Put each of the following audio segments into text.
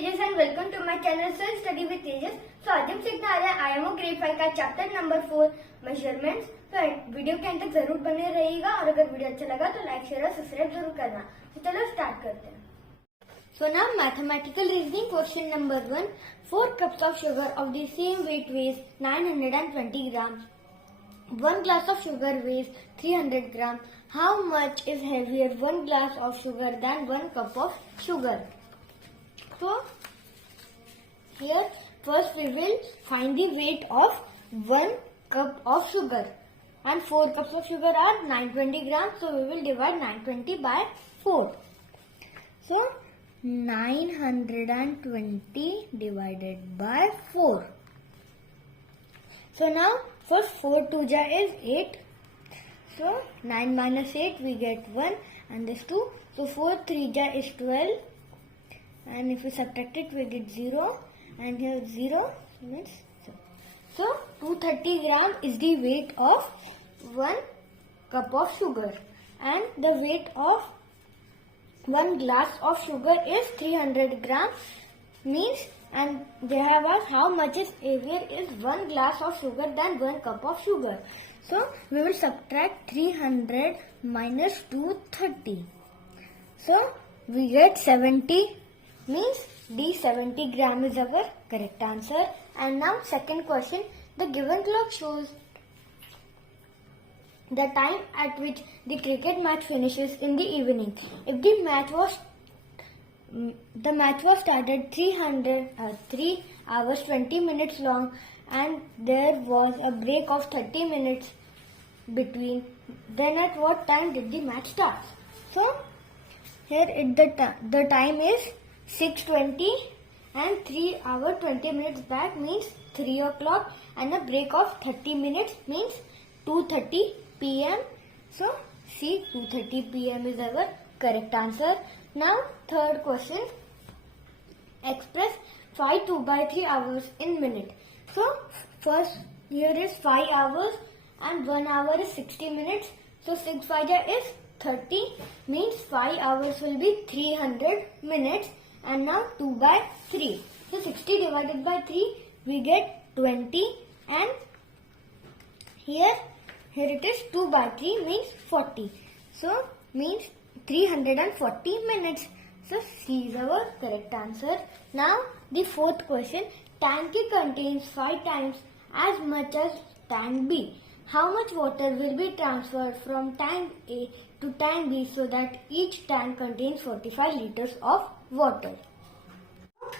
Tejas and welcome to my channel self study with Tejas. तो आज हम सीखने आ रहे हैं IMO ग्रेड 5 का चैप्टर नंबर 4 मेजरमेंट्स। तो वीडियो के अंत तक जरूर बने रहिएगा और अगर वीडियो अच्छा लगा तो लाइक शेयर और सब्सक्राइब जरूर करना। तो चलो स्टार्ट करते हैं। So now mathematical reasoning question number 1. 4 cups of sugar of the same weight weighs 920 grams. 1 glass of sugar weighs 300 grams. How much is heavier 1 glass of sugar than 1 cup of sugar? So here first we will find the weight of 1 cup of sugar, and 4 cups of sugar are 920 grams. So we will divide 920 by 4. So 920 divided by 4. So now first 4 2 ja is 8. So 9 minus 8 we get 1 and this 2. So 4 3 ja is 12. And if we subtract it, we get 0, and here 0 means so 230 gram is the weight of 1 cup of sugar, and the weight of 1 glass of sugar is 300 gram. Means, and they have asked how much is heavier is 1 glass of sugar than 1 cup of sugar. So we will subtract 300 minus 230. So we get 70. Means D 70 gram is our correct answer. And now second question, the given clock shows the time at which the cricket match finishes in the evening. If the match was started 3 hours 20 minutes long and there was a break of 30 minutes between, then at what time did the match start? So here the time is 6:20 and 3 hours 20 minutes back means 3 o'clock, and a break of 30 minutes means 2:30 p.m. So C 2:30 p.m. is our correct answer. Now third question, express 5 2/3 hours in minute. So first here is 5 hours and 1 hour is 60 minutes. So 6 5 is 30 means 5 hours will be 300 minutes. And now 2 by 3. So 60 divided by 3 we get 20, and here it is 2 by 3 means 40. So means 340 minutes. So C is our correct answer. Now the fourth question, tank A contains 5 times as much as tank B. How much water will be transferred from tank A to tank B so that each tank contains 45 liters of water?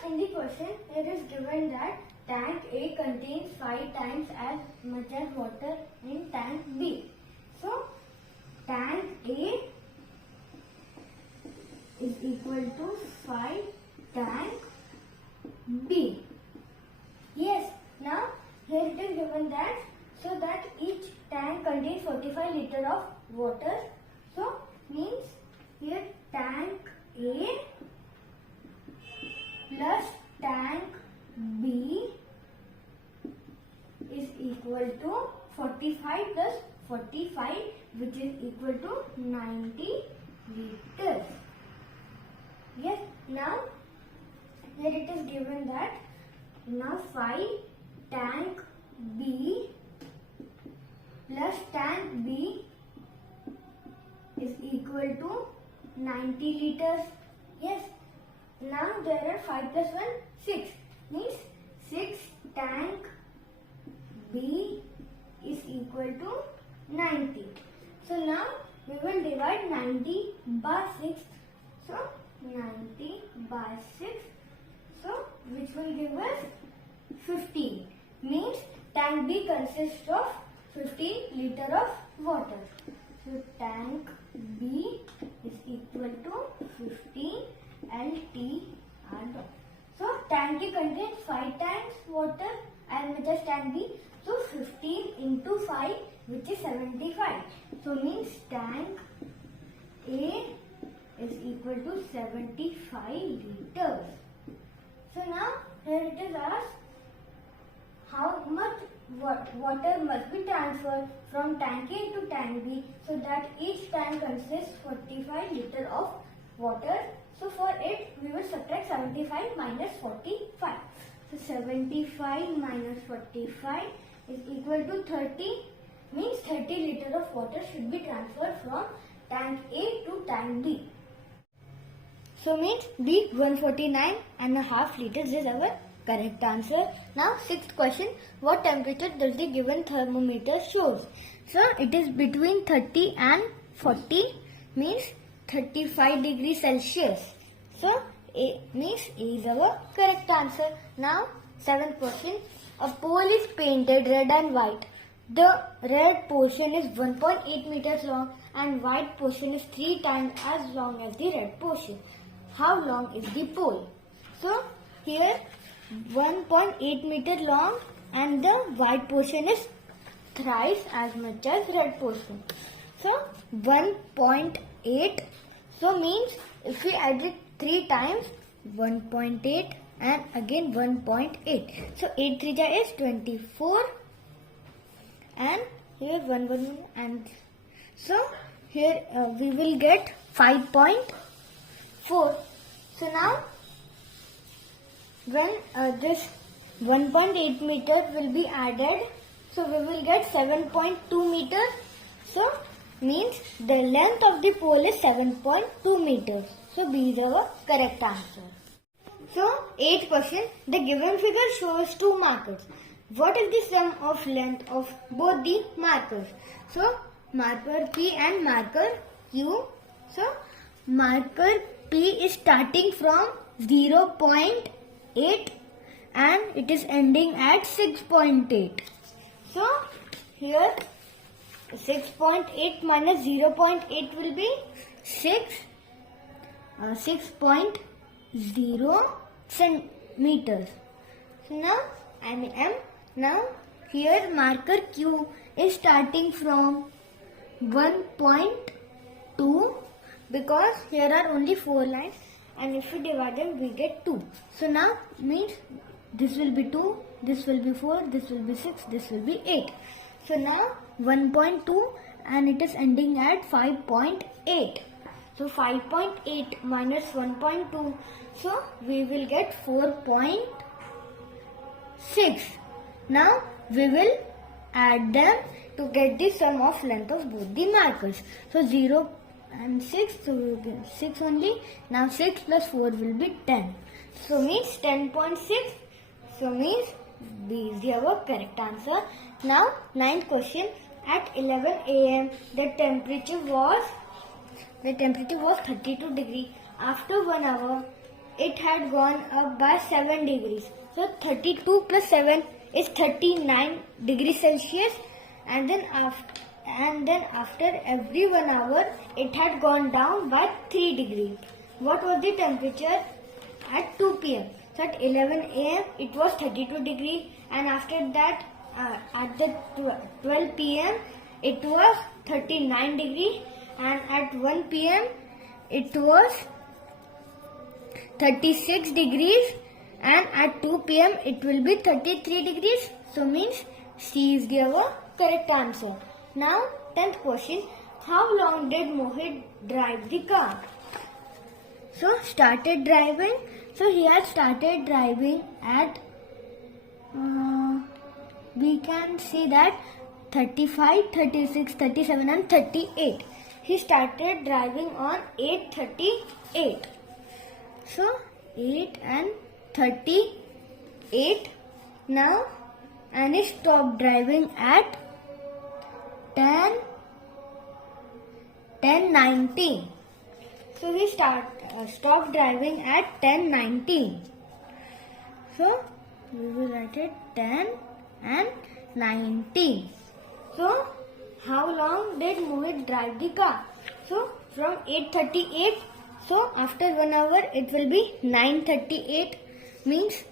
In the question, it is given that tank A contains 5 times as much as water in tank B. So, tank A is equal to 5 tank B. Yes, now here it is given that so that each tank contains 45 liters of water. So, means here tank A plus tank B is equal to 45 plus 45, which is equal to 90 liters. Yes, now here it is given that now 5 tank B plus tank B is equal to 90 liters. Yes. Now there are 5 plus 1, 6 means 6 tank B is equal to 90. So now we will divide 90 by 6. So 90 by 6. So which will give us 15. Means tank B consists of 15 liters of water. So tank B is equal to 15 LTR. So tank A contains 5 times water as much as tank B. So 15 into 5, which is 75. So means tank A is equal to 75 liters. So now here it is asked how much water must be transferred from tank A to tank B so that each tank consists 45 liters of water. So for it, we will subtract 75 minus 45. So 75 minus 45 is equal to 30. Means 30 liters of water should be transferred from tank A to tank B. So means the 149.5 liters is our correct answer. Now sixth question, what temperature does the given thermometer shows? So it is between 30 and 40, means 35 degrees Celsius. So A means A is our correct answer. Now seventh question, a pole is painted red and white. The red portion is 1.8 meters long and white portion is 3 times as long as the red portion. How long is the pole? So here 1.8 meter long and the white portion is thrice as much as red portion. So 1.8. So means if we add it 3 times, 1.8 and again 1.8. So 8 3 is 24 and here 1 and so here we will get 5.4. So now when this 1.8 meter will be added, so we will get 7.2 meter. So means the length of the pole is 7.2 meters. So B is our correct answer. So 8th question, the given figure shows 2 markers. What is the sum of length of both the markers? So marker P and marker Q. So marker P is starting from 0.8 and it is ending at 6.8. So here 6.8 minus 0.8 will be 6.0 centimeters. So now here marker Q is starting from 1.2 because here are only 4 lines and if we divide them we get 2. So now means this will be 2, this will be 4, this will be 6, this will be 8. So now 1.2 and it is ending at 5.8. So 5.8 minus 1.2. So we will get 4.6. Now we will add them to get the sum of length of both the markers. So 0 and 6, so we will get 6 only. Now 6 plus 4 will be 10. So means 10.6. So means B is our correct answer. Now 9th question, at 11 a.m. the temperature was 32 degrees. After 1 hour it had gone up by 7 degrees. So 32 plus 7 is 39 degrees Celsius and then after every 1 hour it had gone down by 3 degrees. What was the temperature at 2 p.m.? So at 11 a.m. it was 32 degrees and after that at the 12 p.m. it was 39 degrees and at 1 p.m. it was 36 degrees and at 2 p.m. it will be 33 degrees. So means C is our correct answer. Now 10th question, how long did Mohit drive the car? So started driving. So he had started driving at we can see that 35, 36, 37 and 38. He started driving on 8:38. So 8 and 38 now and he stopped driving at 10:19. So he stopped driving at 10:19. So we will write it 10 and 19. So how long did Mohit drive the car? So from 8:38. So after 1 hour it will be 9:38 means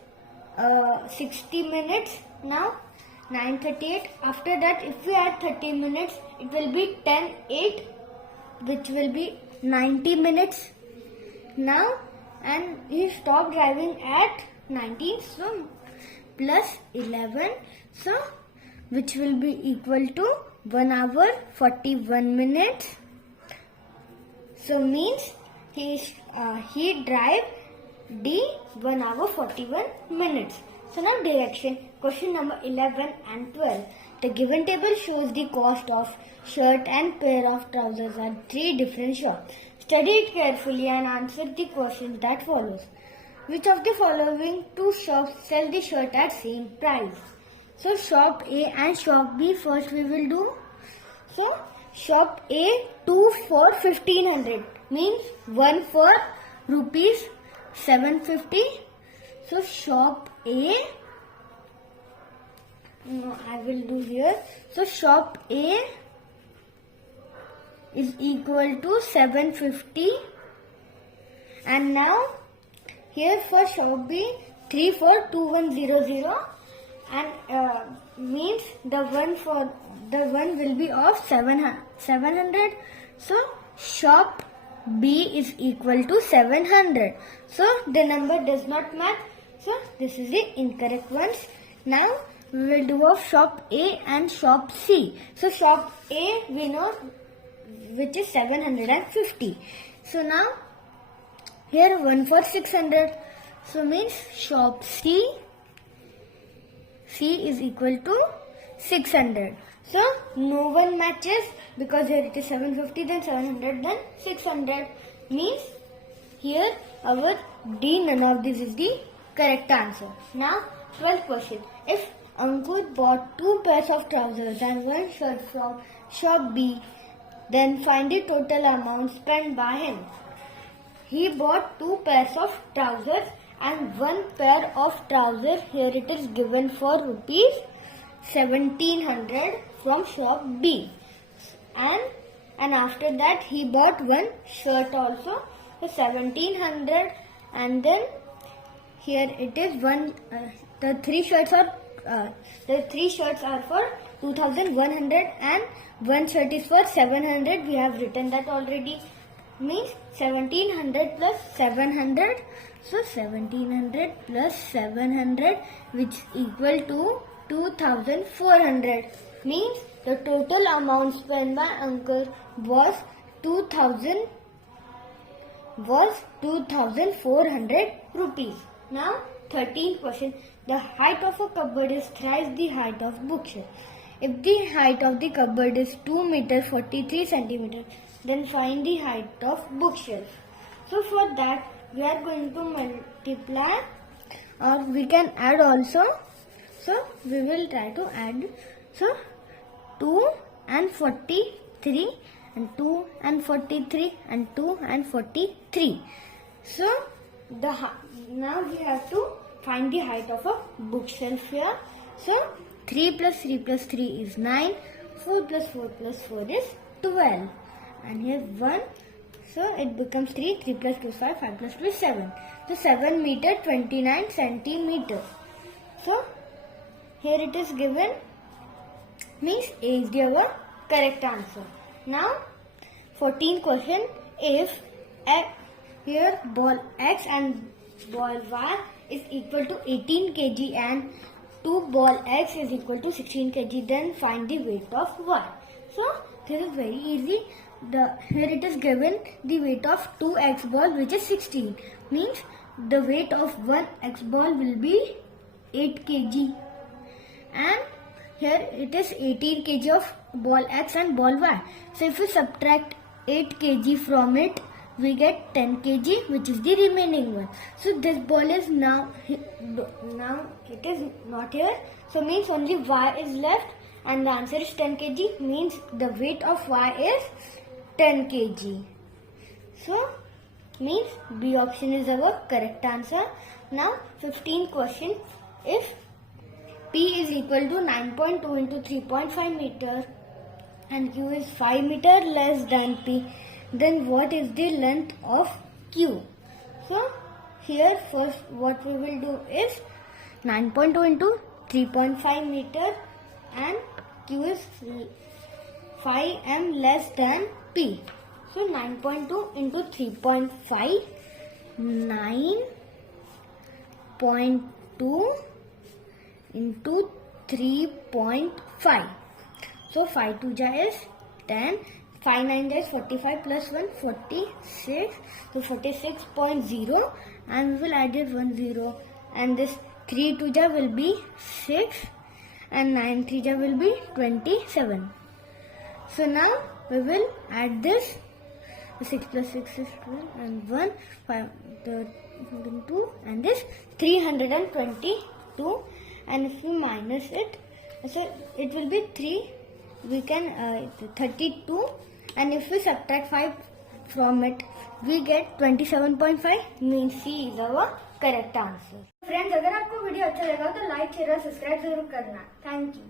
60 minutes. Now 9:38. After that if we add 30 minutes it will be 10:08 which will be 90 minutes. Now and he stopped driving at 19. So plus 11. So which will be equal to 1 hour 41 minutes. So means he drive D 1 hour 41 minutes. So now direction. Question number 11 and 12. The given table shows the cost of shirt and pair of trousers at 3 different shops. Study it carefully and answer the questions that follows. Which of the following 2 shops sell the shirt at same price? So shop A and shop B first we will do. So shop A 2 for 1500 means 1 for rupees 750. So shop A, no, I will do here. So shop A is equal to 750, and now here for shop B 3 for 2100, and means the one will be of 700. So shop B is equal to 700. So the number does not match. So this is the incorrect ones. Now we will do of shop A and shop C. So shop A we know which is 750. So now here 1 for 600. So means shop C is equal to 600. So no one matches because here it is 750, then 700, then 600. Means here our D, none of this is the correct answer. Now 12th question. If Ankur bought 2 pairs of trousers and 1 shirt from shop B, then find the total amount spent by him. He bought 2 pairs of trousers and 1 pair of trousers. Here it is given for rupees 1700 from shop B, and after that he bought 1 shirt also for 1700, and then here it is the 3 shirts are for 2100 and 1 shirt is for 700. We have written that already. Means 1700 plus 700. So 1700 plus 700 which equal to 2400. Means the total amount spent by Uncle was 2400 rupees. Now 13th question. The height of a cupboard is thrice the height of bookshelf. If the height of the cupboard is 2 meters 43 centimeters, then find the height of bookshelf. So for that we are going to multiply, or we can add also. So we will try to add. So 2 and 43 and 2 and 43 and 2 and 43. So now we have to find the height of a bookshelf here. So 3 plus 3 plus 3 is 9. 4 plus 4 plus 4 is 12. And here 1. So it becomes 3. 3 plus 2 is 5. 5 plus 2 is 7. So 7 meter 29 centimeters. So here it is given. Means A is our correct answer. Now 14th question. If here ball X and ball Y is equal to 18 kg and 2 ball X is equal to 16 kg, then find the weight of Y. So this is very easy. Here it is given the weight of 2 X ball which is 16. Means the weight of 1 X ball will be 8 kg. And here it is 18 kg of ball X and ball Y. So if we subtract 8 kg from it, we get 10 kg which is the remaining one. So this ball is now it is not here. So means only Y is left and the answer is 10 kg. Means the weight of Y is 10 kg. So means B option is our correct answer. Now 15th question. If P is equal to 9.2 into 3.5 meter and Q is 5 meter less than P, then what is the length of Q? So here first what we will do is 9.2 into 3.5 meter and Q is 5 m less than P. So 9.2 into 3.5, 9.2 into 3.5. So 5 to ja is 10, 5 9 is 45 plus 1 46. So 46.0, and we will add this 1 0, and this 3 2 ja will be 6, and 9 3 ja will be 27. So now we will add this. 6 plus 6 is 12, and 1 5 2, and this 322, and if we minus it, so it will be 3, we can 32, and if we subtract 5 from it, we get 27.5, means C is our correct answer. Friends, अगर आपको video अच्छा लगा तो like share और subscribe जरूर करना. Thank you.